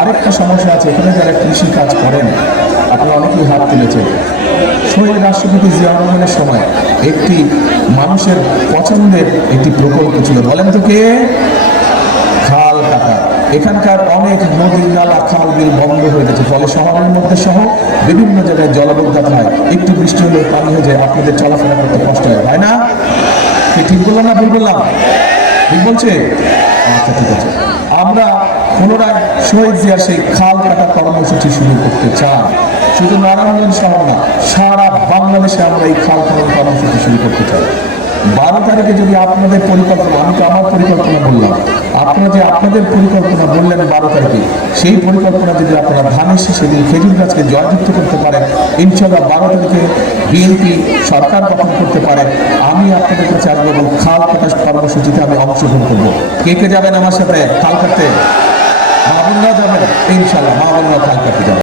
আরেকটা সমস্যা আছে, এখানে যারা কৃষি কাজ করেন আপনারা অনেকেই হাত তুলেছেন। শহীদ রাষ্ট্রপতি জিয়া রহমানের সময় একটি মানুষের পছন্দের একটি প্রকল্প ছিল, বলেন তো কে? খাল কাটা। এখানকার অনেক নদী নালা খাল বিল বন্ধ হয়ে গেছে, ফলে শহরের মধ্যে সহ বিভিন্ন জায়গায় জলাবদ্ধতা হয়, একটু বৃষ্টি হলে পানি হয়ে যায়, আপনাদের চলাফেরা করতে কষ্ট হয়, তাই না? কি ঠিক বললাম না ভুল বললাম? ঠিক বলছে? আচ্ছা ঠিক আছে। আমরা পুনরায় শহীদ জিয়ার সেই খাল কাটা কর্মসূচি শুরু করতে চাই। শুধু নারায়ণগঞ্জ শহর না, সারা বাংলাদেশে আমরা এই খাল খনন কর্মসূচি শুরু করতে চাই। 12 তারিখে যদি আপনাদের পরিকল্পনা, আমি তো আমার পরিকল্পনা বললাম, আপনারা যে আপনাদের পরিকল্পনা বললেন 12 তারিখে, সেই পরিকল্পনা যদি আপনারা ধানের শীষে দিয়ে খেজুর গাছকে জয়যুক্ত করতে পারেন, ইনশাআল্লাহ 12 তারিখে বিএনপি সরকার গঠন করতে পারে, আমি আপনাদের কাছে আসবো এবং খাল কাটা কর্মসূচিতে আমি অংশগ্রহণ করবো। কে কে যাবেন আমার সাথে খাল কাটতে? মা বোনরা যাবেন ইনশাআল্লাহ, মা বোনরা খাল কাটতে যাবেন।